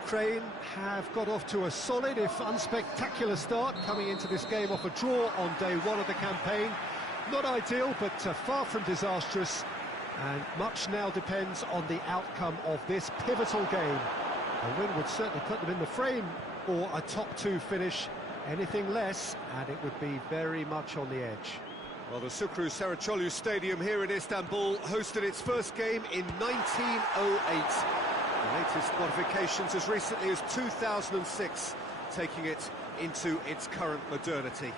Ukraine have got off to a solid, if unspectacular start, coming into this game off a draw on day one of the campaign. Not ideal, but far from disastrous, and much now depends on the outcome of this pivotal game. A win would certainly put them in the frame for a top two finish. Anything less, and it would be very much on the edge. Well, the Sukru Saraçoğlu Stadium here in Istanbul hosted its first game in 1908. The latest modifications as recently as 2006, taking it into its current modernity.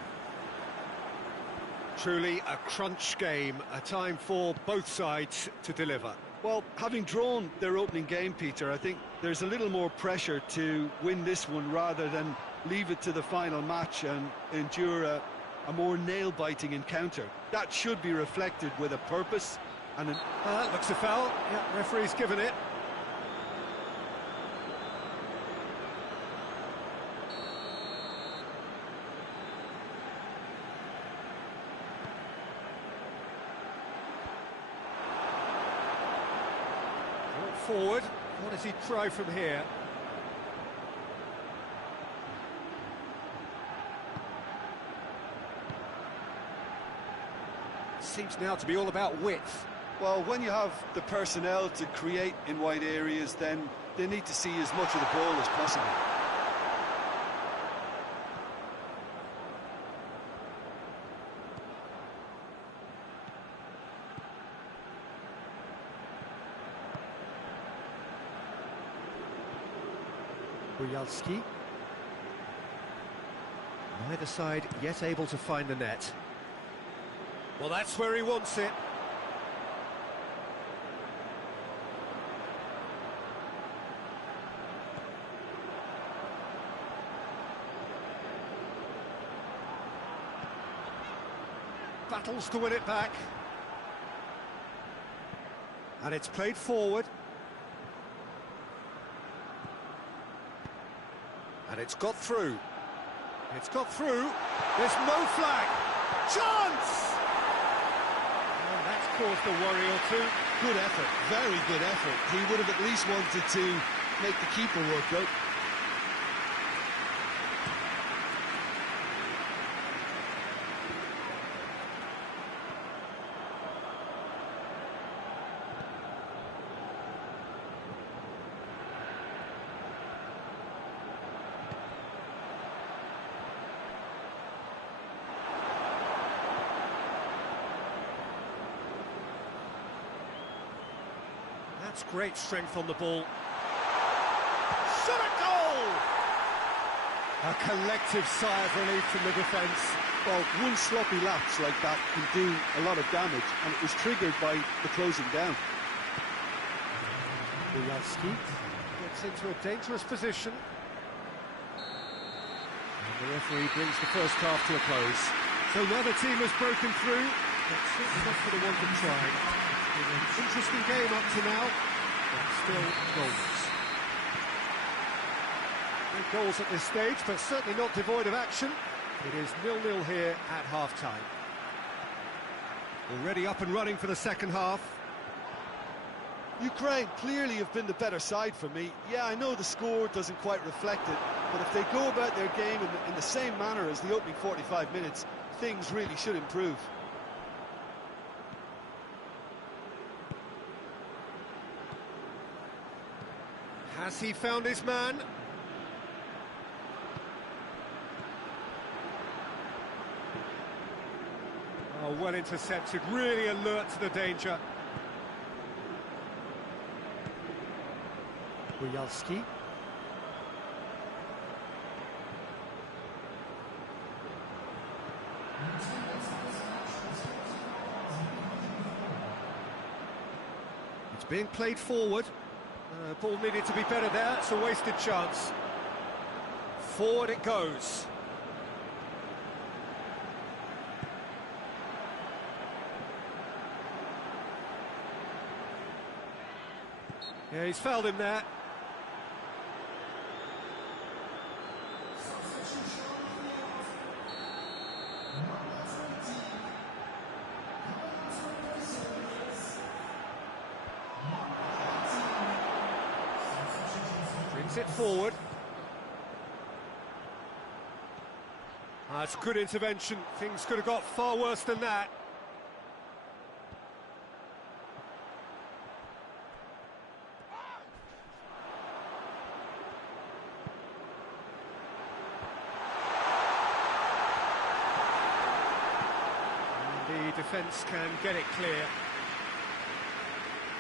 Truly a crunch game, a time for both sides to deliver. Well, having drawn their opening game, Peter, I think there's a little more pressure to win this one rather than leave it to the final match and endure a more nail-biting encounter. That should be reflected with a purpose and an... looks a foul. Yeah, referee's given it. Forward. What does he try from here? Seems now to be all about width. Well, when you have the personnel to create in wide areas, then they need to see as much of the ball as possible. Buyalski. Neither side yet able to find the net. Well, that's where he wants it. Battles to win it back. And it's played forward. And it's got through. It's got through. There's no flag. Chance! Well, that's caused a worry or two. Good effort, very good effort. He would have at least wanted to make the keeper work out. That's great strength on the ball. Shot a goal! A collective sigh of relief from the defence. Well, one sloppy lapse like that can do a lot of damage, and it was triggered by the closing down. Buyalski gets into a dangerous position. And the referee brings the first half to a close. So now the team has broken through, but certainly not for the want of trying. It's been an interesting game up to now, but still goals. No goals at this stage, but certainly not devoid of action. It is 0-0 here at half-time. Already up and running for the second half. Ukraine clearly have been the better side for me. Yeah, I know the score doesn't quite reflect it, but if they go about their game in the same manner as the opening 45 minutes, things really should improve. Has he found his man? Oh, well intercepted, really alert to the danger. Buyalski. It's being played forward. Ball needed to be better there, it's a wasted chance. Forward it goes. Yeah, he's fouled him there. gets it forward. That's good intervention. Things could have got far worse than that. And the defence can get it clear.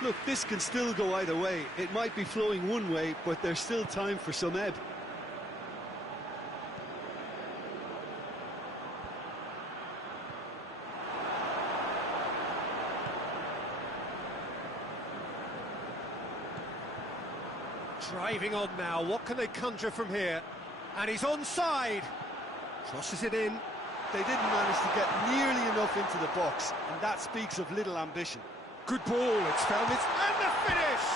Look, this can still go either way. It might be flowing one way, but there's still time for some ebb. Driving on now, what can they conjure from here? And he's onside! Crosses it in. They didn't manage to get nearly enough into the box, and that speaks of little ambition. Good ball, it's found its... and the finish!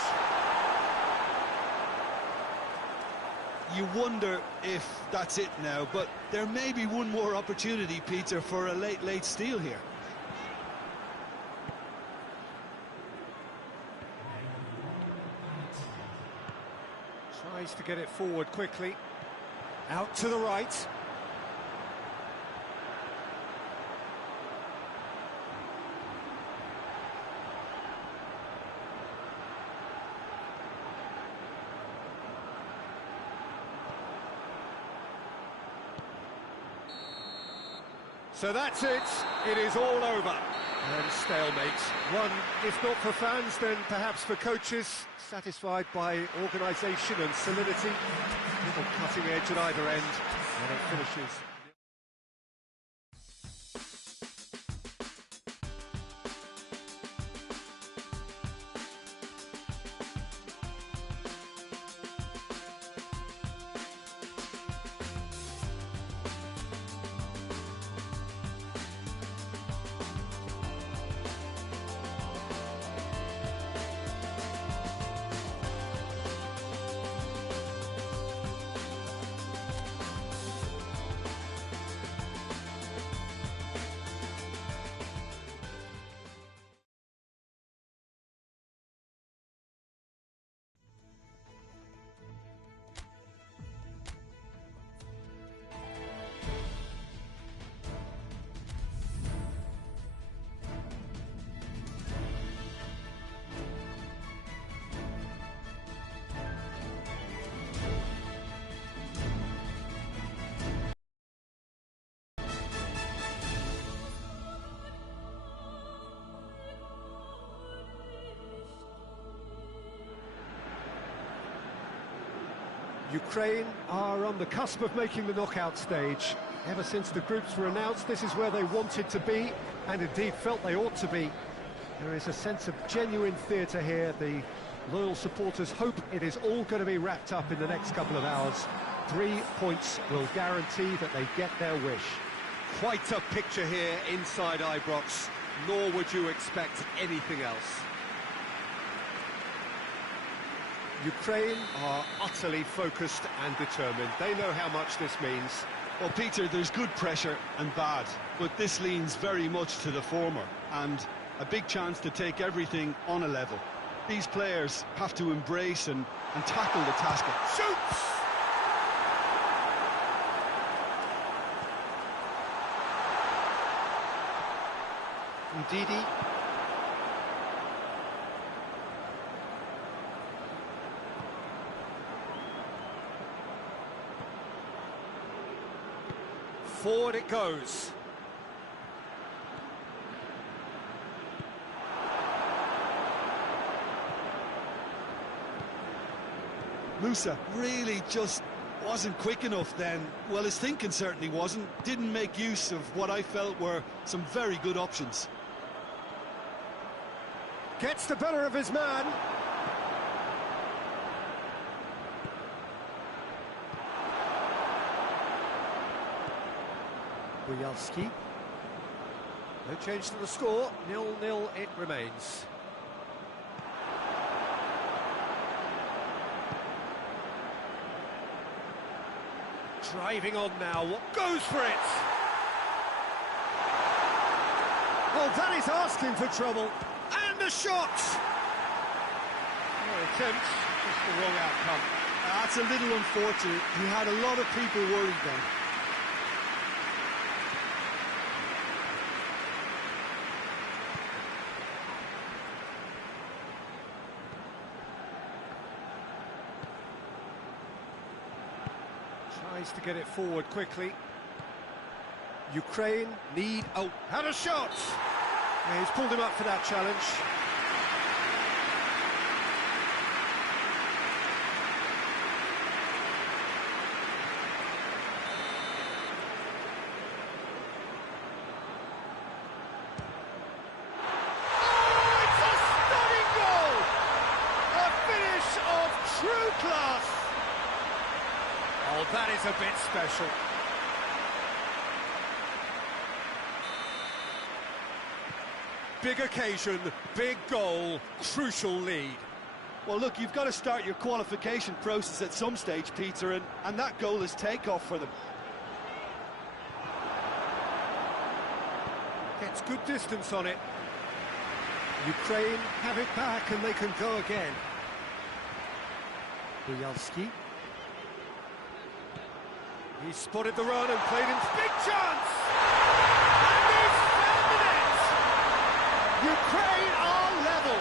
You wonder if that's it now, but there may be one more opportunity, Peter, for a late steal here. Tries to get it forward quickly. Out to the right. So that's it. It is all over. And stalemate. One, if not for fans, then perhaps for coaches, satisfied by organisation and solidity. Little cutting edge at either end, and it finishes. Ukraine are on the cusp of making the knockout stage. Ever since the groups were announced, this is where they wanted to be, and indeed felt they ought to be. There is a sense of genuine theatre here. The loyal supporters hope it is all going to be wrapped up in the next couple of hours. 3 points will guarantee that they get their wish. Quite a picture here inside Ibrox, nor would you expect anything else. Ukraine are utterly focused and determined. They know how much this means. Well, Peter, there's good pressure and bad, but this leans very much to the former, and a big chance to take everything on a level. These players have to embrace and tackle the task. Shoots! Ndidi. Forward it goes. Musa really just wasn't quick enough then. Well, his thinking certainly wasn't. Didn't make use of what I felt were some very good options. Gets the better of his man. Bujalski. No change to the score, 0-0 it remains. Driving on now, what goes for it? Well, that is asking for trouble, and a shot! No attempt, just the wrong outcome. That's a little unfortunate. He had a lot of people worried then. Tries to get it forward quickly. Ukraine need... Oh, had a shot! Yeah, he's pulled him up for that challenge. Oh, it's a stunning goal! A finish of true class! Oh, that is a bit special. Big occasion, big goal, crucial lead. Well, look, you've got to start your qualification process at some stage, Peter, and that goal is takeoff for them. Gets good distance on it. Ukraine have it back and they can go again. Buyalski. He spotted the run and played in. Big chance! And he's found the net! Ukraine are level.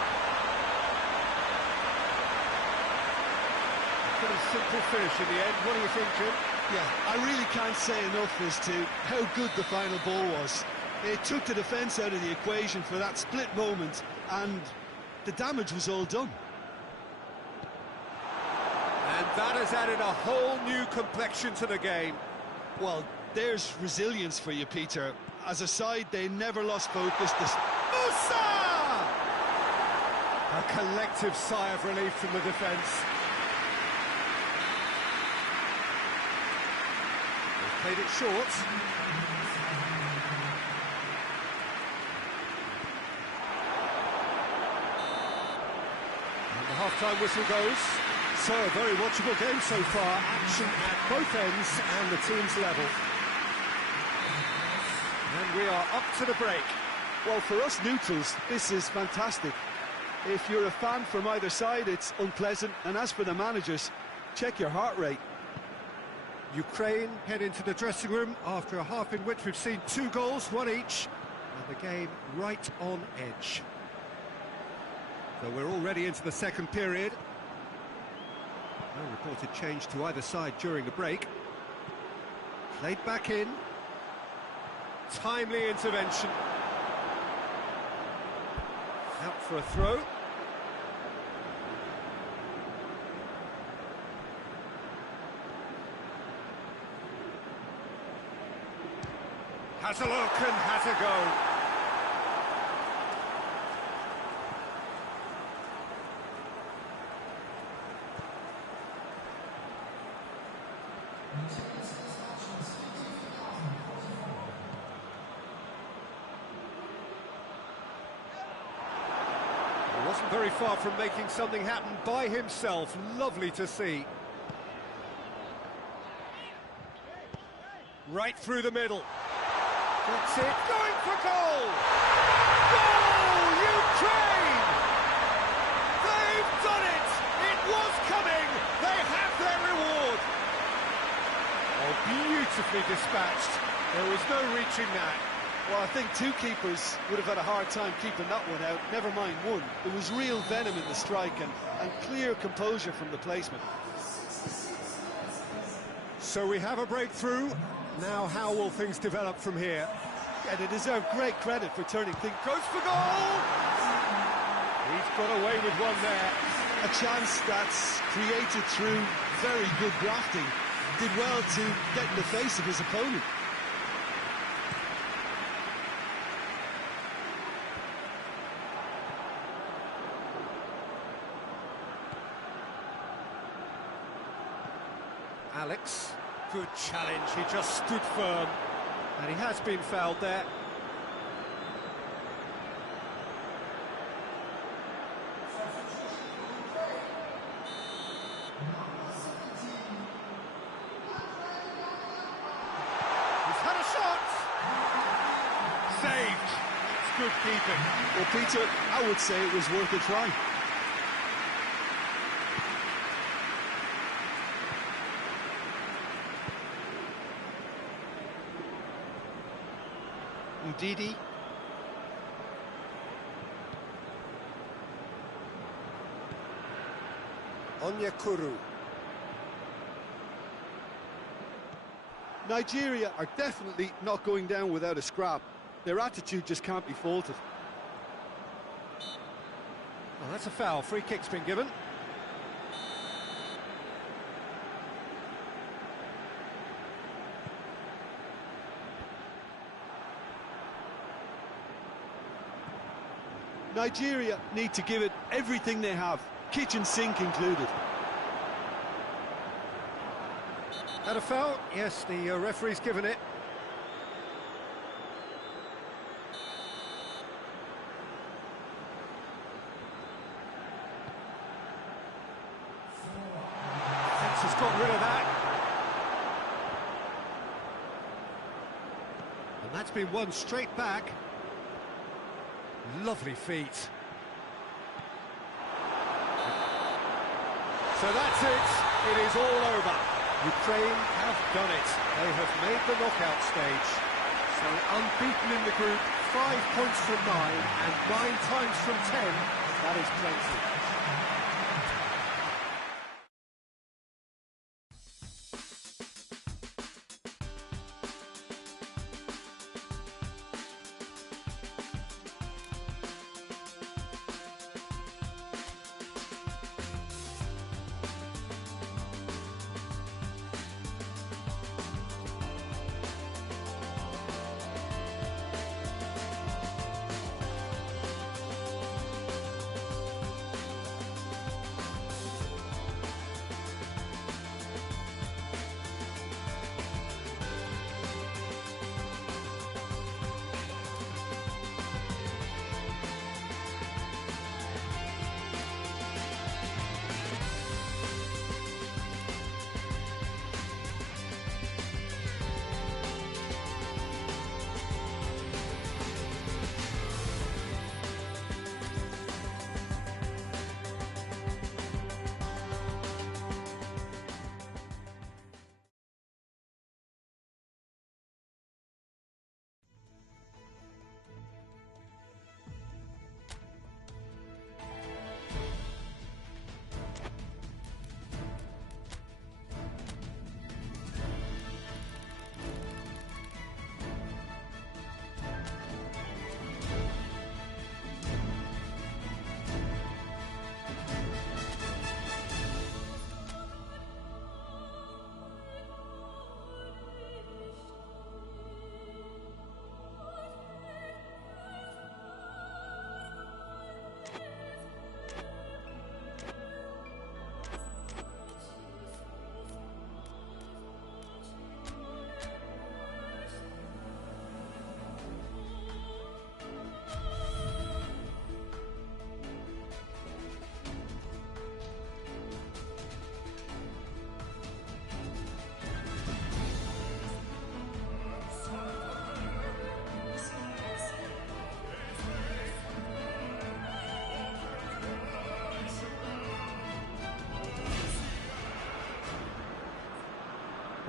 Pretty simple finish in the end. What do you think, Jim? Yeah, I really can't say enough as to how good the final ball was. It took the defence out of the equation for that split moment, and the damage was all done. And that has added a whole new complexion to the game. Well, there's resilience for you, Peter. As a side, they never lost focus. Musa! A collective sigh of relief from the defence. They've played it short. And the half-time whistle goes. So, a very watchable game so far. Action at both ends and the team's level. And we are up to the break. Well, for us neutrals, this is fantastic. If you're a fan from either side, it's unpleasant. And as for the managers, check your heart rate. Ukraine head into the dressing room after a half in which we've seen 2 goals, 1 each. And the game right on edge. So we're already into the second period. No reported change to either side during the break. Played back in. Timely intervention. Out for a throw. Has a look and has a go. Wasn't very far from making something happen by himself. Lovely to see. Right through the middle. That's it. Going for goal! Goal! Ukraine! They've done it! It was coming! They have their reward! Oh, beautifully dispatched. There was no reaching that. Well, I think 2 keepers would have had a hard time keeping that one out, never mind 1. There was real venom in the strike and clear composure from the placement. So we have a breakthrough. Now how will things develop from here? Yeah, they deserve great credit for turning things. Goes for goal! He's got away with one there. A chance that's created through very good grafting. Did well to get in the face of his opponent. Alex, good challenge, he just stood firm, and he has been fouled there. He's had a shot! Saved! It's good keeping. Well, Peter, I would say it was worth a try. Ndidi. Onyekuru. Nigeria are definitely not going down without a scrap. Their attitude just can't be faulted. Well, that's a foul. Free kick's been given. Nigeria need to give it everything they have, kitchen sink included. Had a foul? Yes, the referee's given it. Fence has got rid of that. And that's been won straight back. Lovely feet. So that's it. It is all over. Ukraine have done it. They have made the knockout stage. So unbeaten in the group, 5 points from 9, and 9 times from 10. That is plenty.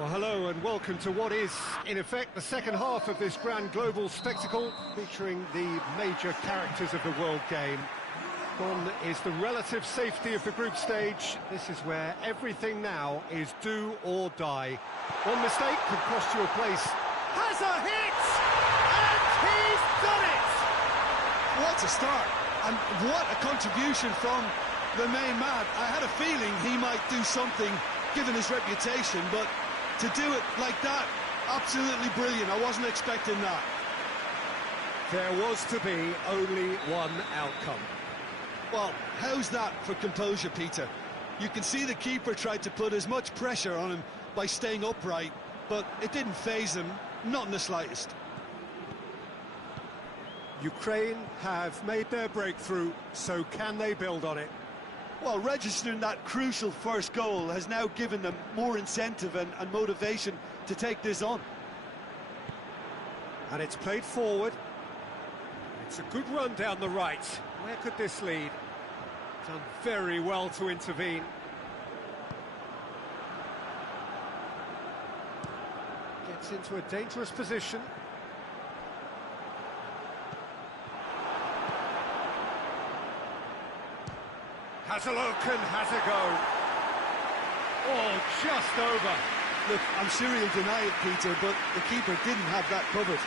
Well, hello and welcome to what is, in effect, the second half of this grand global spectacle featuring the major characters of the world game. Gone is the relative safety of the group stage. This is where everything now is do or die. One mistake could cost you a place. Has a hit! And he's done it! What a start, and what a contribution from the main man. I had a feeling he might do something, given his reputation, but to do it like that, absolutely brilliant. I wasn't expecting that. There was to be only one outcome. Well, how's that for composure, Peter? You can see the keeper tried to put as much pressure on him by staying upright, but it didn't faze him, not in the slightest. Ukraine have made their breakthrough, so can they build on it? Well, registering that crucial first goal has now given them more incentive and motivation to take this on. And it's played forward. It's a good run down the right. Where could this lead? Done very well to intervene. Gets into a dangerous position. has a look and has a go. Oh, just over. Look, I'm sure he'll deny it, Peter, but the keeper didn't have that covered.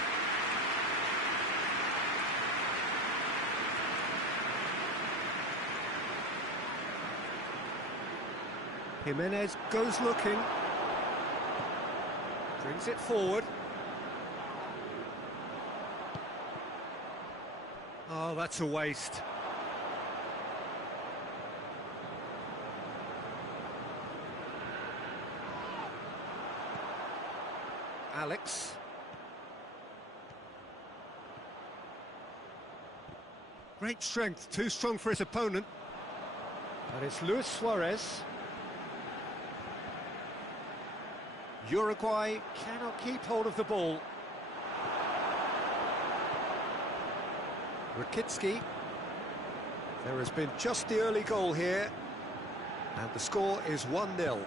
Jimenez goes looking. Brings it forward. Oh, that's a waste. Alex. Great strength, too strong for his opponent. And it's Luis Suarez. Uruguay cannot keep hold of the ball. Rakitsky. There has been just the early goal here, and the score is 1-0.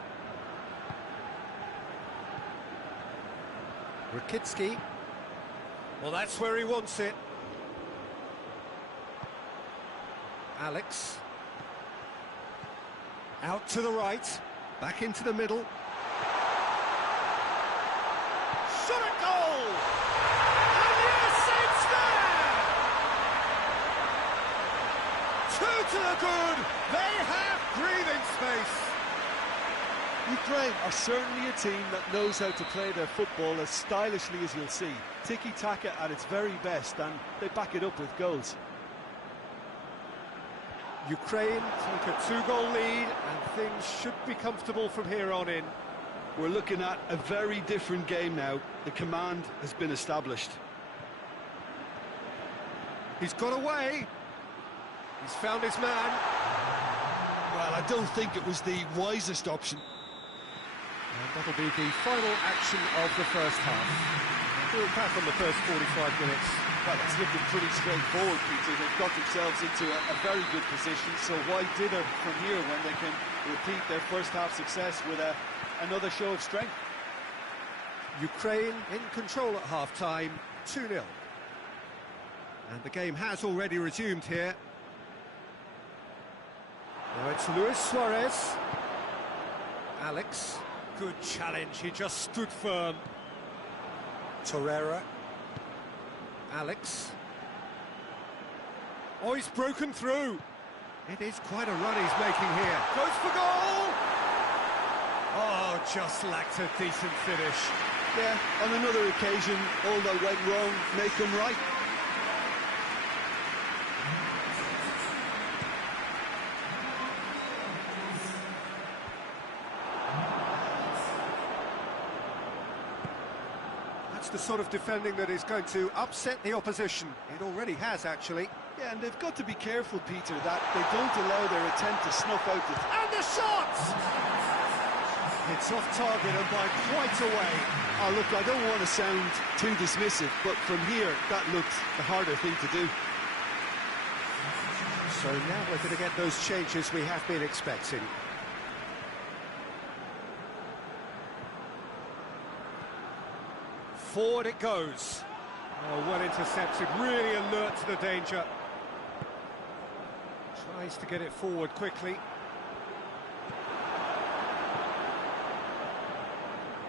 Rakitsky. Well, that's where he wants it. Alex. Out to the right, back into the middle. Shot at goal! And yes, it's there! 2 to the good. They have breathing space. Ukraine are certainly a team that knows how to play their football as stylishly as you'll see. Tiki-taka at its very best, and they back it up with goals. Ukraine take a 2-goal lead, and things should be comfortable from here on in. We're looking at a very different game now. The command has been established. He's got away. He's found his man. Well, I don't think it was the wisest option. And that'll be the final action of the first half. We'll back on the first 45 minutes. Well, it's looking pretty straightforward, Peter. They've got themselves into a very good position, so why dither from here when they can repeat their first half success with another show of strength? Ukraine in control at half-time, 2-0. And the game has already resumed here. Now it's Luis Suarez. Alex. Good challenge, he just stood firm. Karëra. Alex. Oh, he's broken through. It is quite a run he's making here. Goes for goal! Oh, just lacked a decent finish. Yeah, on another occasion, all that went wrong, make them right. That's the sort of defending that is going to upset the opposition. It already has, actually. Yeah, and they've got to be careful, Peter, that they don't allow their attempt to snuff out the... And the shot! It's off target and by quite a way. Oh, look, I don't want to sound too dismissive, but from here, that looked the harder thing to do. So now we're going to get those changes we have been expecting. Forward it goes. Oh, well intercepted, really alert to the danger. Tries to get it forward quickly.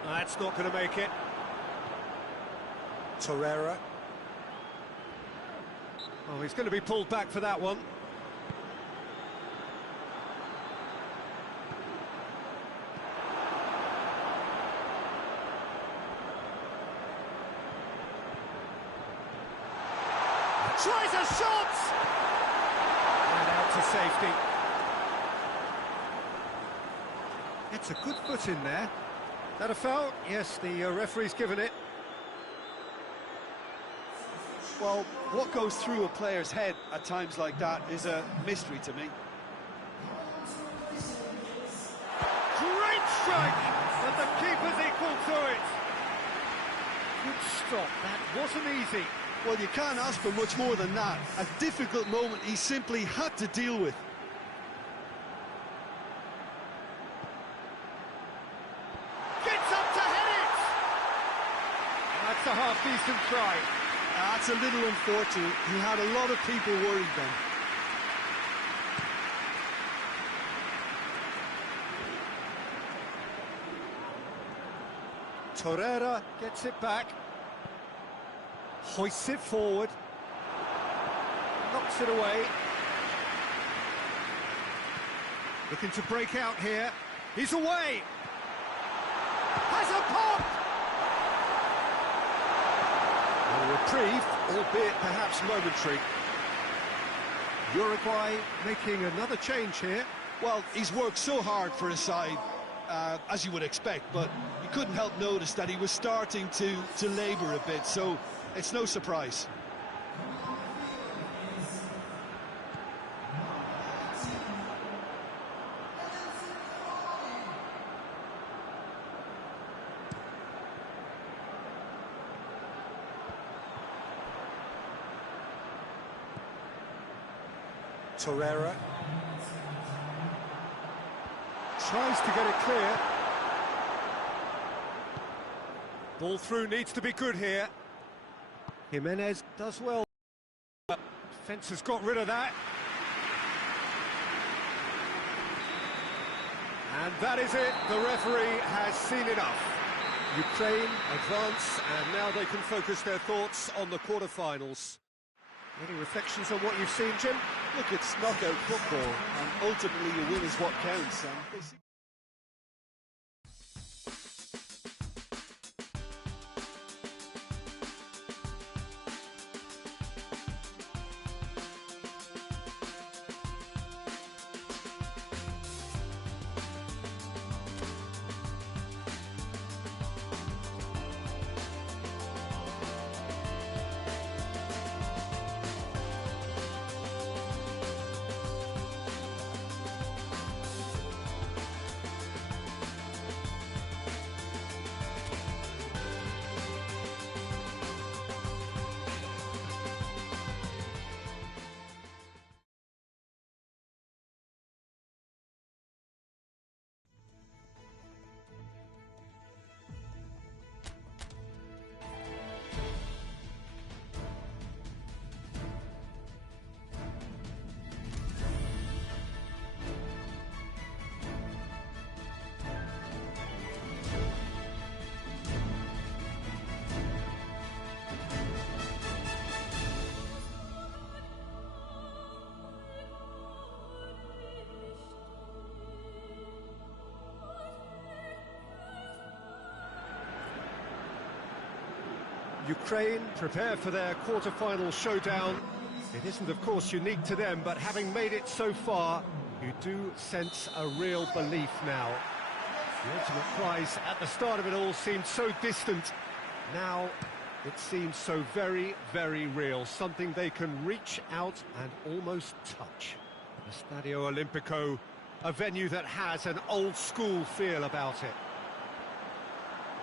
That's not going to make it. Karëra. Oh, he's going to be pulled back for that one. Tries a shot! And out to safety. It's a good foot in there. That a foul? Yes, the referee's given it. Well, what goes through a player's head at times like that is a mystery to me. Great strike! And the keeper's equal to it. Good stop, that wasn't easy. Well, you can't ask for much more than that. A difficult moment he simply had to deal with. Gets up to head it! That's a half-decent try. That's a little unfortunate. He had a lot of people worried then. Torreira gets it back, hoists it forward, knocks it away. Looking to break out here. He's away! Has a pop! A reprieve, albeit perhaps momentary. Uruguay making another change here. Well, he's worked so hard for his side, as you would expect, but you couldn't help notice that he was starting to labour a bit, so it's no surprise. Torreira tries to get it clear. Ball through needs to be good here. Jimenez does well. Defence has got rid of that. And that is it. The referee has seen enough. Ukraine advance, and now they can focus their thoughts on the quarter-finals. Any reflections on what you've seen, Jim? Look, it's knockout football, and ultimately a win is what counts. And Ukraine prepare for their quarter-final showdown. It isn't, of course, unique to them, but having made it so far, you do sense a real belief now. The ultimate prize at the start of it all seemed so distant. Now it seems so very, very real, something they can reach out and almost touch. The Stadio Olimpico, a venue that has an old-school feel about it.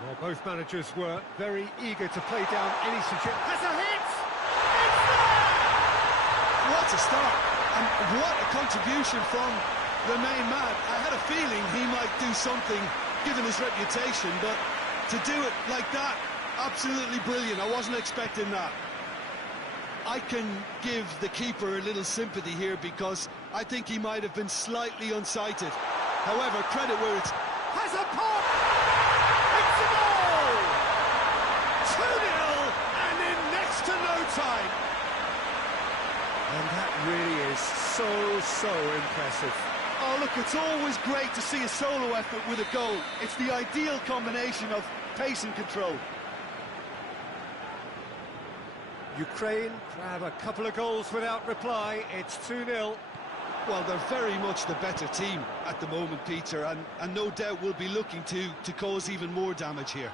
Well, both managers were very eager to play down any suggestion. Has a hit! It's there! what a start, and what a contribution from the main man. I had a feeling he might do something, given his reputation, but to do it like that, absolutely brilliant. I wasn't expecting that. I can give the keeper a little sympathy here because I think he might have been slightly unsighted. However, credit where it's... Has a pop! It's a goal! 2-0 and in next to no time. And that really is so impressive. Oh, look, it's always great to see a solo effort with a goal. It's the ideal combination of pace and control. Ukraine grab a couple of goals without reply. It's 2-0. Well, they're very much the better team at the moment, Peter, and no doubt will be looking to cause even more damage here.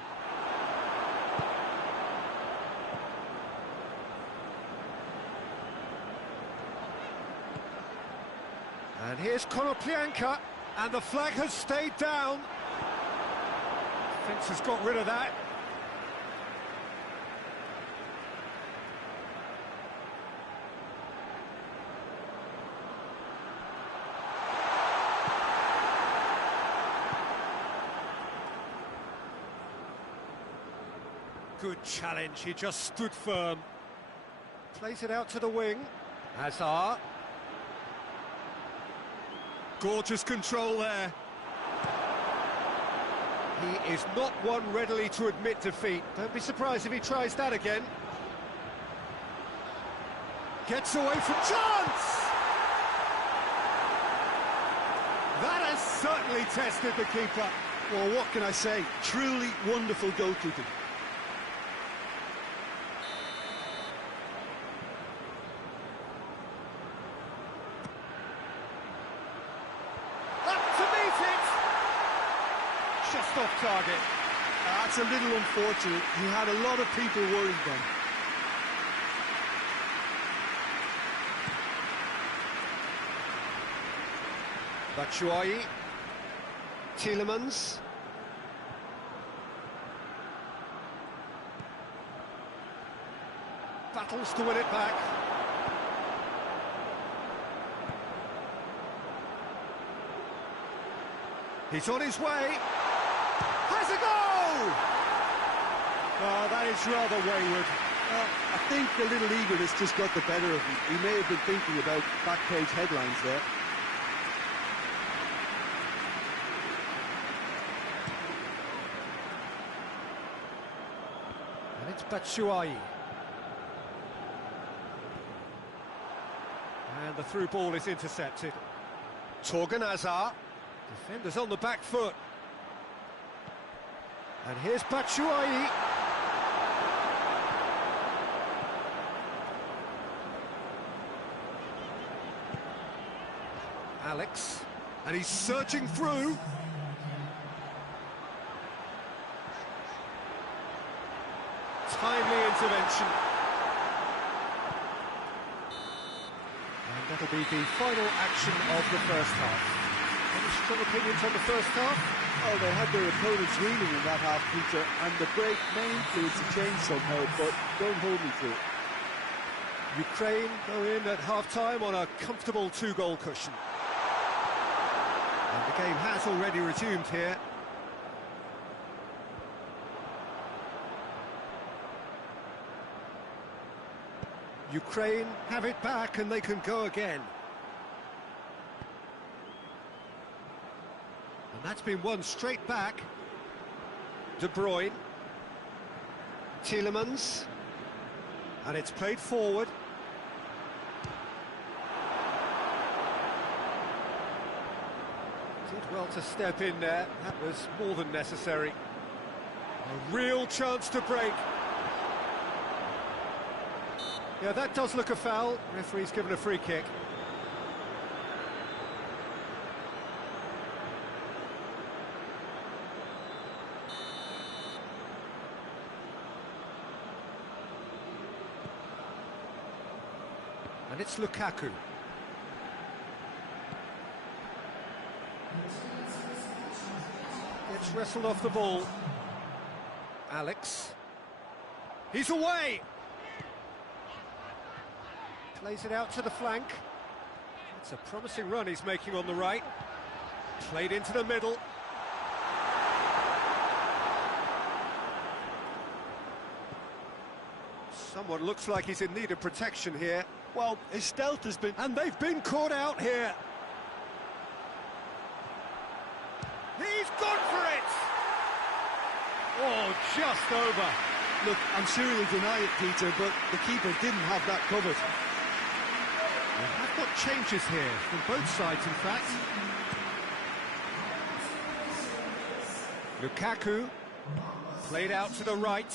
And here's Konoplyanka, and the flag has stayed down. Defence has got rid of that. Good challenge, he just stood firm. Plays it out to the wing. Hazard. Gorgeous control there. He is not one readily to admit defeat. Don't be surprised if he tries that again. Gets away from chance! That has certainly tested the keeper. Well, what can I say? Truly wonderful goalkeeping. Up to meet it! Just off target. That's a little unfortunate. He had a lot of people worried then. Batshuayi, Tielemans, battles to win it back. He's on his way, has a goal! Oh, that is rather wayward. I think a little eagerness just got the better of him. He may have been thinking about back page headlines there. And it's Batshuayi. And the through ball is intercepted. Torgan Hazard. Defenders on the back foot. And here's Batshuayi. Alex. And he's searching through. Timely intervention. And that'll be the final action of the first half. Any strong opinions on the first half? Oh, they had their opponents reeling in that half, Peter, and the break may influence the change somehow, but don't hold me to it. Ukraine go in at half-time on a comfortable 2-goal cushion. And the game has already resumed here. Ukraine have it back and they can go again. And that's been won straight back. De Bruyne. Tielemans. And it's played forward. Did well to step in there. That was more than necessary. A real chance to break. Yeah, that does look a foul. Referee's given a free kick. And it's Lukaku. Gets wrestled off the ball. Alex. He's away! Plays it out to the flank. It's a promising run he's making on the right. Played into the middle. Someone looks like he's in need of protection here. Well, his stealth has been... And they've been caught out here. He's gone for it! Oh, just over. Look, I'm sure he'll deny it, Peter, but the keeper didn't have that covered. I've got changes here from both sides, in fact. Lukaku played out to the right.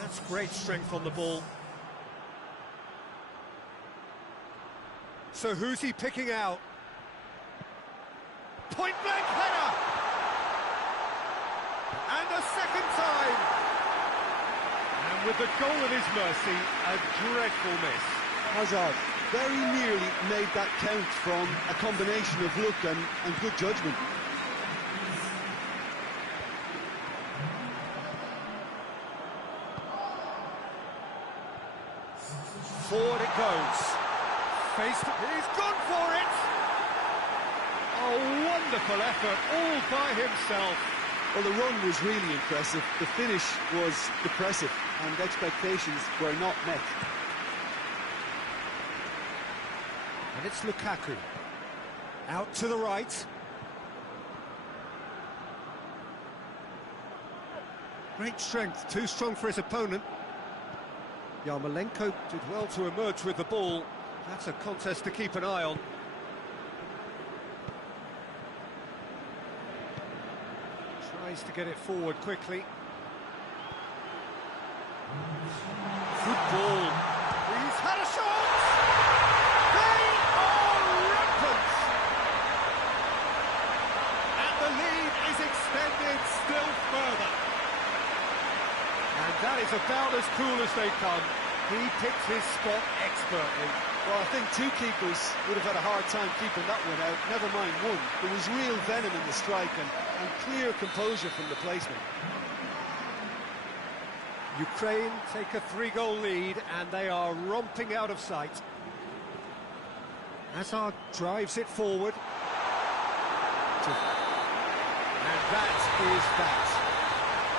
That's great strength on the ball. So who's he picking out? Point-blank header! And a second time! And with the goal at his mercy, a dreadful miss. Hazard very nearly made that count from a combination of luck and good judgment. Forward it goes. He's gone for it! A wonderful effort, all by himself. Well, the run was really impressive. The finish was depressive, and expectations were not met. And it's Lukaku. Out to the right. Great strength, too strong for his opponent. Yarmolenko did well to emerge with the ball. That's a contest to keep an eye on. Tries to get it forward quickly. Football. He's had a shot! They are rampant! And the lead is extended still further. And that is about as cool as they come. He picked his spot expertly. Well, I think two keepers would have had a hard time keeping that one out, never mind one. There was real venom in the strike and clear composure from the placement. Ukraine take a 3-goal lead and they are romping out of sight. Hazard drives it forward. And that is that.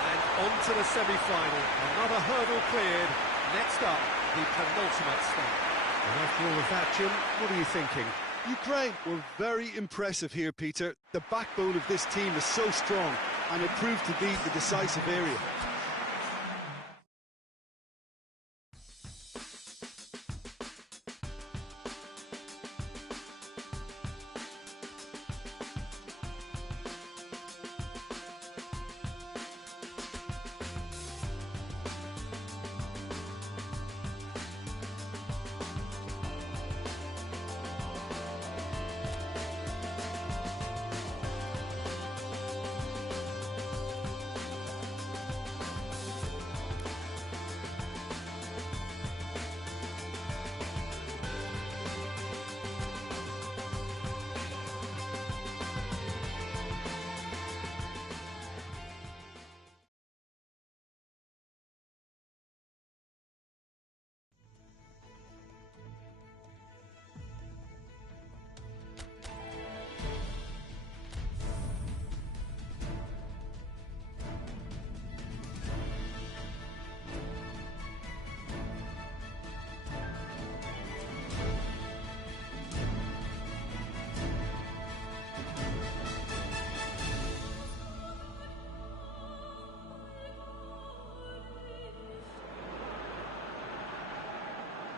And on to the semi-final. Another hurdle cleared. Next up, the penultimate step. And after all of that, Jim, what are you thinking? Ukraine were very impressive here, Peter. The backbone of this team is so strong, and it proved to be the decisive area.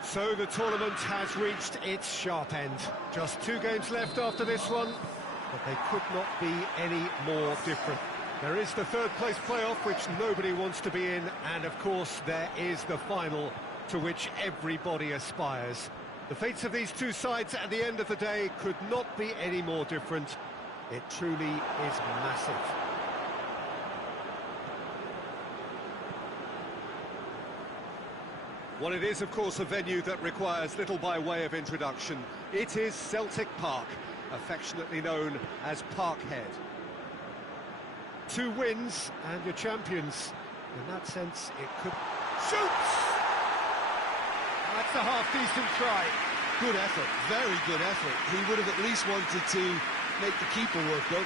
So the tournament has reached its sharp end. Just 2 games left after this one, but they could not be any more different. There is the third-place playoff, which nobody wants to be in, and of course there is the final, to which everybody aspires. The fates of these two sides at the end of the day could not be any more different. It truly is massive. Well, it is, of course, a venue that requires little by way of introduction. It is Celtic Park, affectionately known as Parkhead. 2 wins, and you're champions. In that sense, it could... Shoots! That's a half-decent try. Good effort, very good effort. He would have at least wanted to make the keeper work, though.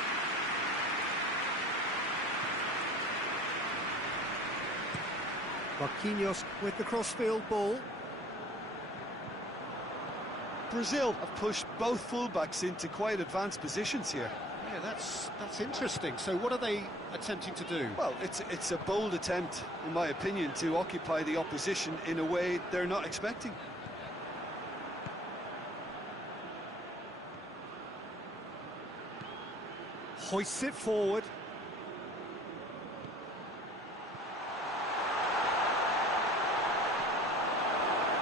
Marquinhos with the crossfield ball. Brazil have pushed both fullbacks into quite advanced positions here. Yeah, that's interesting. So what are they attempting to do? Well, it's a bold attempt, in my opinion, to occupy the opposition in a way they're not expecting. Hoists it forward.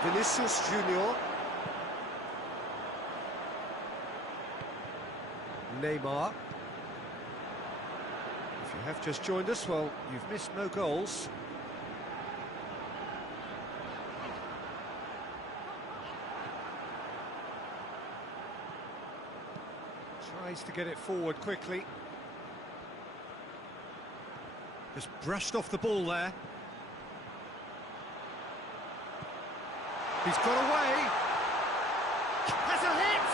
Vinicius Junior. Neymar. If you have just joined us, well, you've missed no goals. Tries to get it forward quickly. Just brushed off the ball there. He's got away. Has a hit!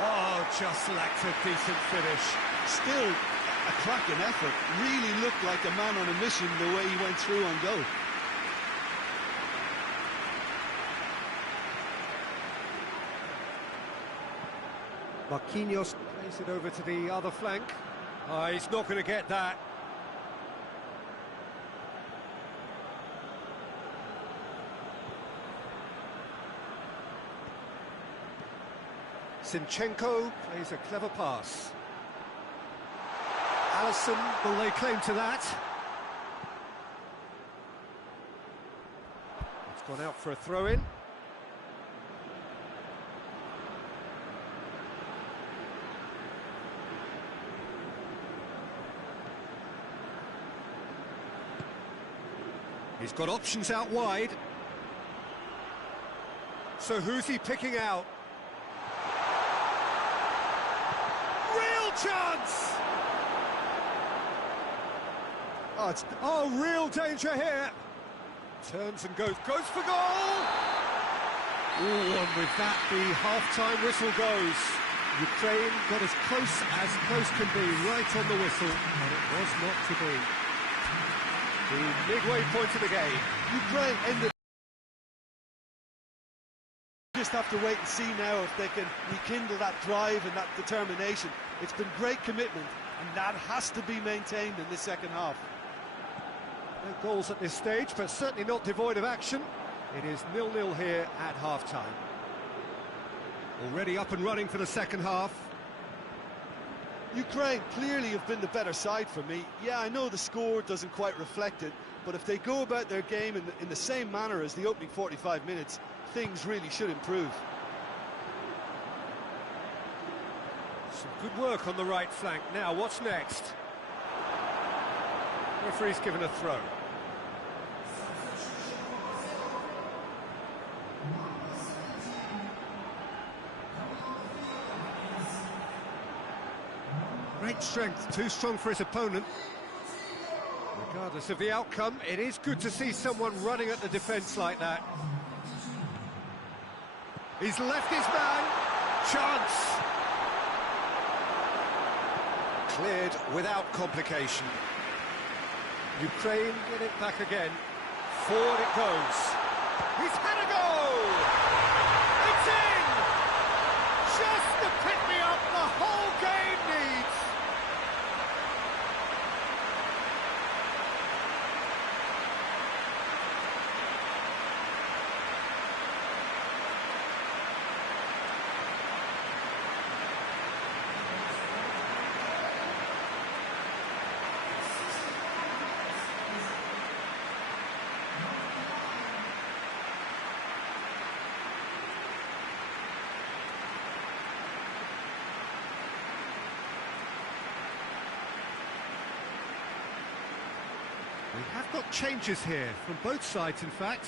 Oh, just lacked a decent finish. Still a cracking effort. Really looked like a man on a mission the way he went through on goal. Marquinhos plays it over to the other flank. Oh, he's not going to get that. Zinchenko plays a clever pass. Alisson will lay claim to that. It's gone out for a throw-in. He's got options out wide. So who's he picking out? Real chance! Oh, real danger here. Turns and goes for goal! Ooh, and with that, the half-time whistle goes. Ukraine got as close can be, right on the whistle, but it was not to be. The midway point of the game. Ukraine ended. Just have to wait and see now if they can rekindle that drive and that determination. It's been great commitment, and that has to be maintained in the second half. No goals at this stage, but certainly not devoid of action. It is 0-0 here at half-time. Already up and running for the second half. Ukraine clearly have been the better side for me. Yeah, I know the score doesn't quite reflect it, but if they go about their game in the same manner as the opening 45 minutes, things really should improve. Some good work on the right flank. Now, what's next? Referee's given a throw. Great strength, too strong for his opponent. Regardless of the outcome, it is good to see someone running at the defence like that. He's left his man. Chance. Cleared without complication. Ukraine get it back again. Forward it goes. He's had a goal! It's in! Just the pick-me-up the whole game needs. We have got changes here, from both sides in fact.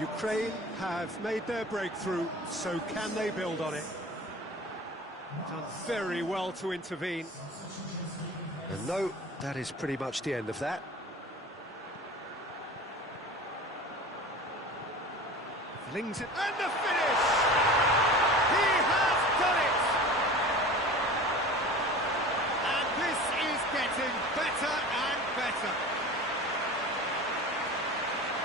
Ukraine have made their breakthrough, so can they build on it? Done very well to intervene. And no, that is pretty much the end of that. Flings it, and the finish! He has done it! Getting better and better.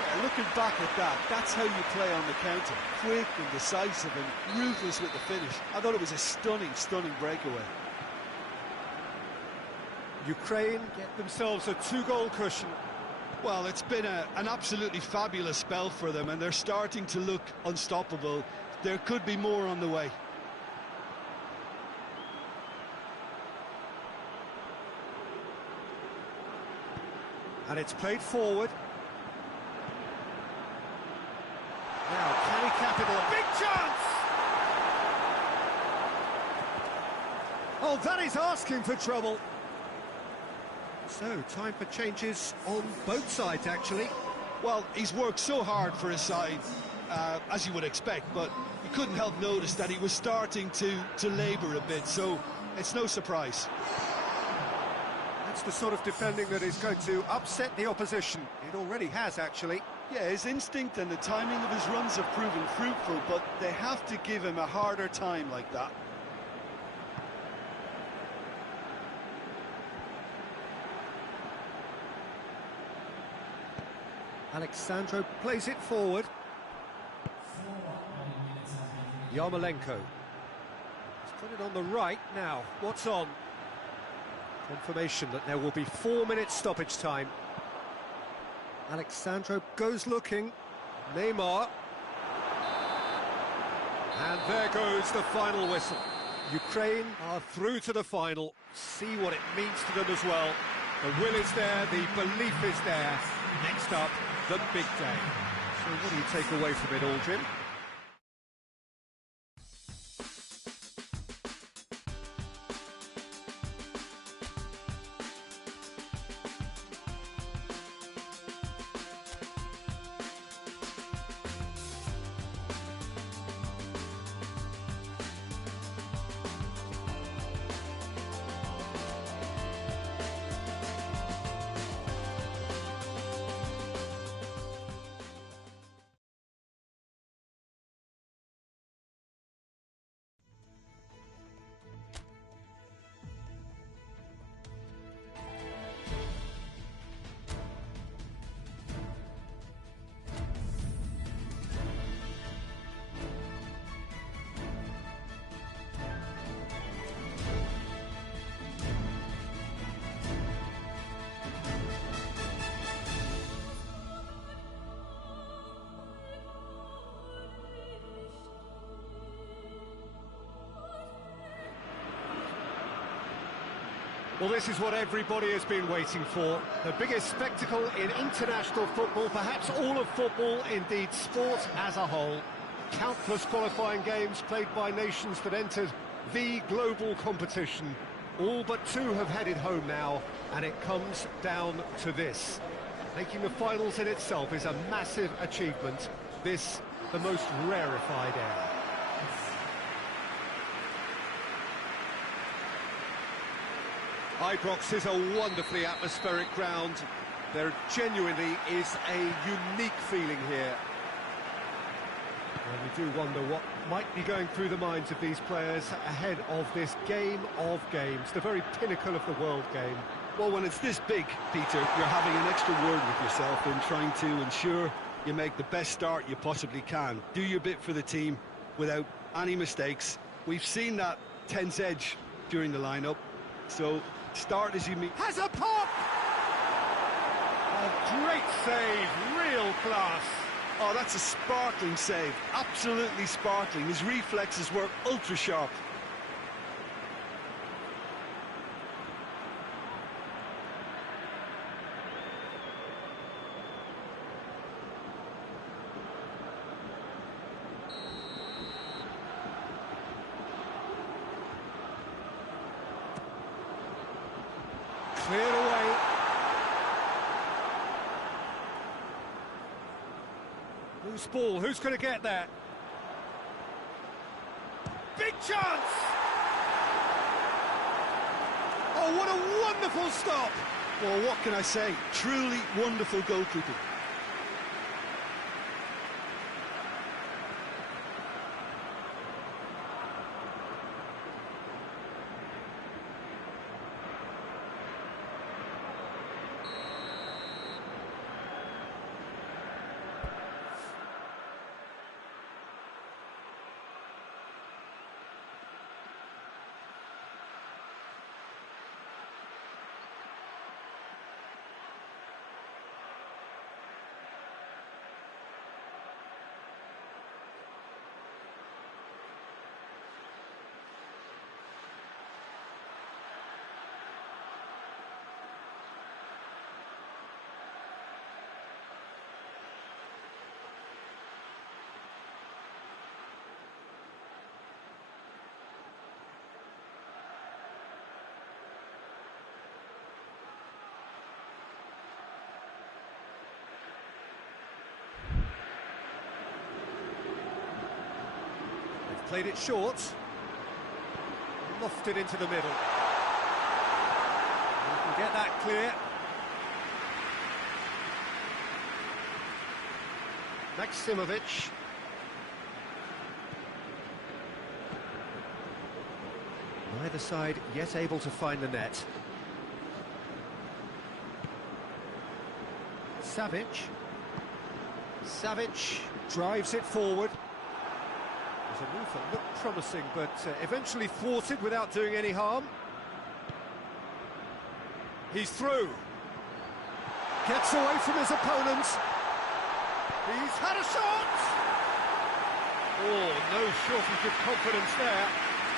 Yeah, looking back at that, that's how you play on the counter. Quick and decisive and ruthless with the finish. I thought it was a stunning breakaway. Ukraine get themselves a 2-goal cushion. Well, it's been an absolutely fabulous spell for them, and they're starting to look unstoppable. There could be more on the way. And it's played forward. Now, can he capitalise? Big chance! Oh, that is asking for trouble. So, time for changes on both sides, actually. Well, he's worked so hard for his side, as you would expect, but you couldn't help notice that he was starting to labour a bit, so it's no surprise. That's the sort of defending that is going to upset the opposition. It already has, actually. Yeah, his instinct and the timing of his runs have proven fruitful, but they have to give him a harder time like that. Alexandro plays it forward. Yarmolenko. He's put it on the right now. What's on? Confirmation that there will be 4 minutes stoppage time. Alexandro goes looking. Neymar. And there goes the final whistle. Ukraine are through to the final. See what it means to them as well. The will is there, the belief is there. Next up, the big day. So what do you take away from it all, Jim? Well, this is what everybody has been waiting for. The biggest spectacle in international football, perhaps all of football, indeed sport as a whole. Countless qualifying games played by nations that entered the global competition. All but 2 have headed home now, and it comes down to this. Making the finals in itself is a massive achievement. This, the most rarefied air. Ibrox is a wonderfully atmospheric ground. There genuinely is a unique feeling here. And we do wonder what might be going through the minds of these players ahead of this game of games, the very pinnacle of the world game. Well, when it's this big, Peter, you're having an extra word with yourself in trying to ensure you make the best start you possibly can. Do your bit for the team without any mistakes. We've seen that tense edge during the lineup, so start as you mean. Has a pop! A great save, real class. Oh, that's a sparkling save, absolutely sparkling. His reflexes were ultra sharp. Cleared away. Loose ball, who's going to get there? Big chance! Oh, what a wonderful stop! Well, what can I say? Truly wonderful goalkeeping. Played it short. Lofted into the middle. You can get that clear. Maximovic. Neither side yet able to find the net. Savic drives it forward. It's a move that looked promising, but eventually thwarted without doing any harm. He's through. Gets away from his opponent. He's had a shot! Oh, no shortage of confidence there.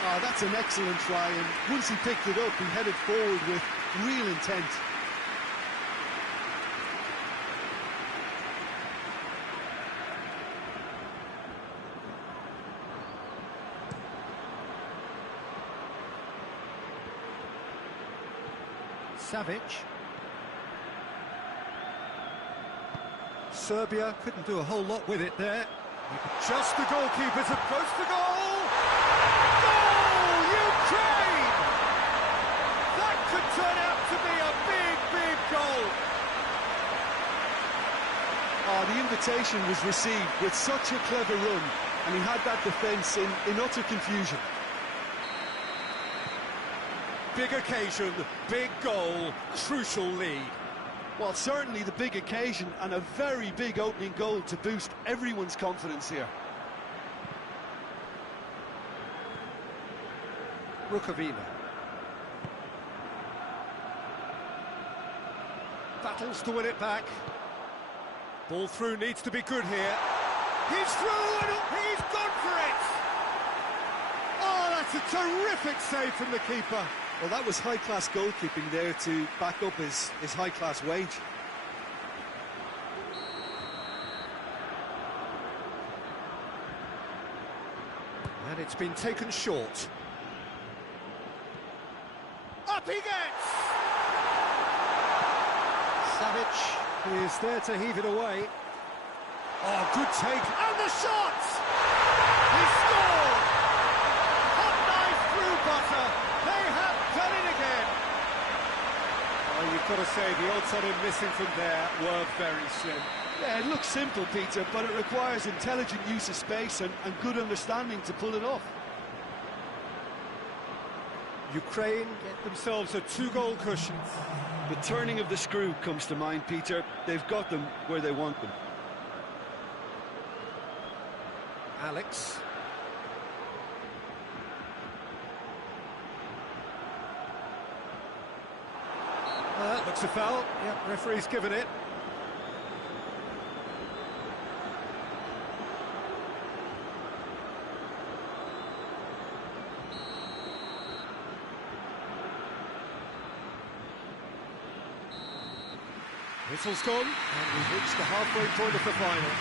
Oh, that's an excellent try, and once he picked it up, he headed forward with real intent. Savic. Serbia couldn't do a whole lot with it there. Just the goalkeeper's approach to goal! Goal! Ukraine! That could turn out to be a big, big goal! Oh, the invitation was received with such a clever run, and he had that defence in utter confusion. Big occasion, big goal, crucial lead. Well, certainly the big occasion and a very big opening goal to boost everyone's confidence here. Rukavina. Battles to win it back. Ball through needs to be good here. He's through and he's gone for it! Oh, that's a terrific save from the keeper. Well, that was high-class goalkeeping there to back up his high-class wage. And it's been taken short. Up he gets! Savic is there to heave it away. Oh, good take. And the shot! He scored! Hot knife through butter. They have done it again. Oh, you've got to say, the odds on him missing from there were very slim. Yeah, it looks simple, Peter, but it requires intelligent use of space and good understanding to pull it off. Ukraine get themselves a 2-goal cushion. The turning of the screw comes to mind, Peter. They've got them where they want them. Alex. Looks a foul. Yep, referee's given it. Whistle's gone, and we've reached the halfway point of the final.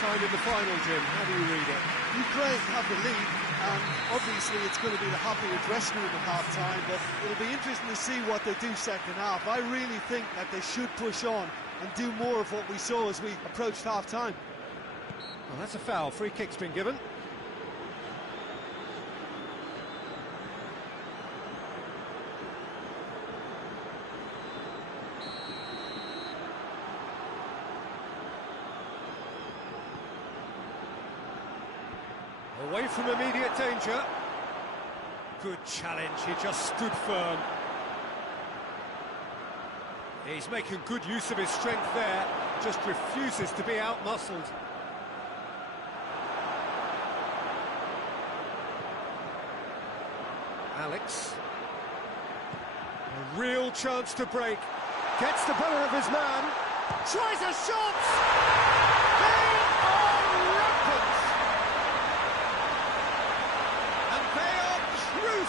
Half-time in the final, Jim. How do you read it? Ukraine have the lead, and obviously it's going to be the happier dressing room at half-time, but it'll be interesting to see what they do second half. I really think that they should push on and do more of what we saw as we approached half-time. Well, that's a foul. Free kick's been given. Away from immediate danger. Good challenge, he just stood firm. He's making good use of his strength there, just refuses to be out-muscled. Alex. A real chance to break. Gets the better of his man. Tries a shot! They are rampant!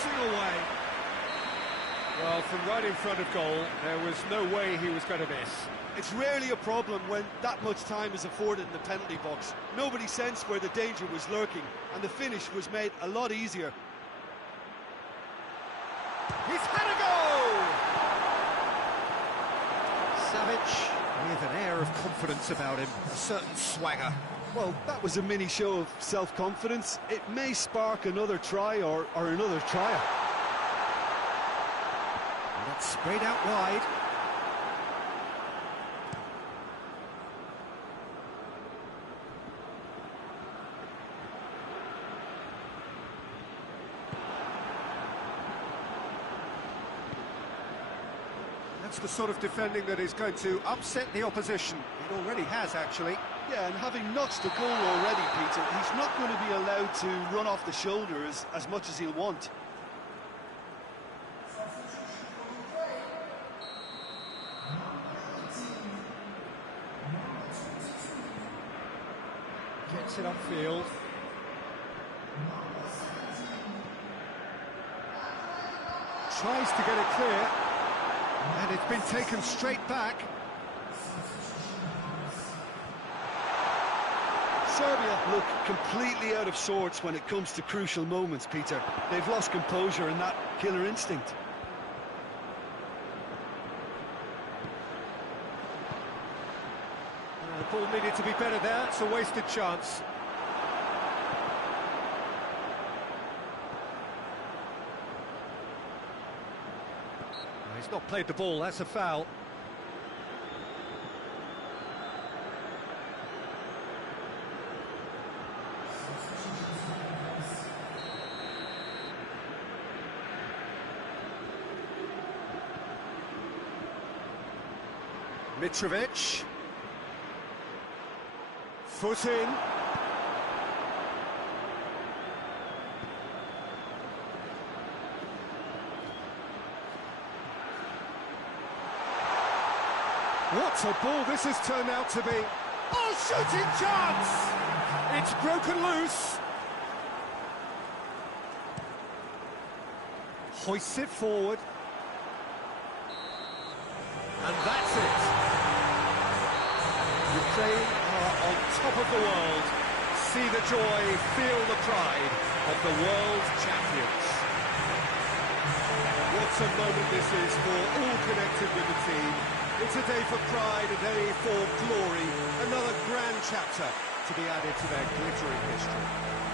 Away. Well, from right in front of goal, there was no way he was going to miss. It's rarely a problem when that much time is afforded in the penalty box. Nobody sensed where the danger was lurking, and the finish was made a lot easier. He's had a go! Savic with an air of confidence about him, a certain swagger. Well, that was a mini show of self-confidence. It may spark another try or another trier. And that's sprayed out wide. That's the sort of defending that is going to upset the opposition. It already has, actually. Yeah, and having notched the goal already, Peter, he's not going to be allowed to run off the shoulder as much as he'll want. Gets it upfield. Tries to get it clear. And it's been taken straight back. Serbia look completely out of sorts when it comes to crucial moments, Peter. They've lost composure and that killer instinct. The ball needed to be better there. It's a wasted chance. He's not played the ball, that's a foul. Mitrovic. Foot in. What a ball this has turned out to be. Oh, shooting chance! It's broken loose. Hoists it forward. And that's it. Ukraine are on top of the world. See the joy, feel the pride of the world champions. What a moment this is for all connected with the team. It's a day for pride, a day for glory, another grand chapter to be added to their glittering history.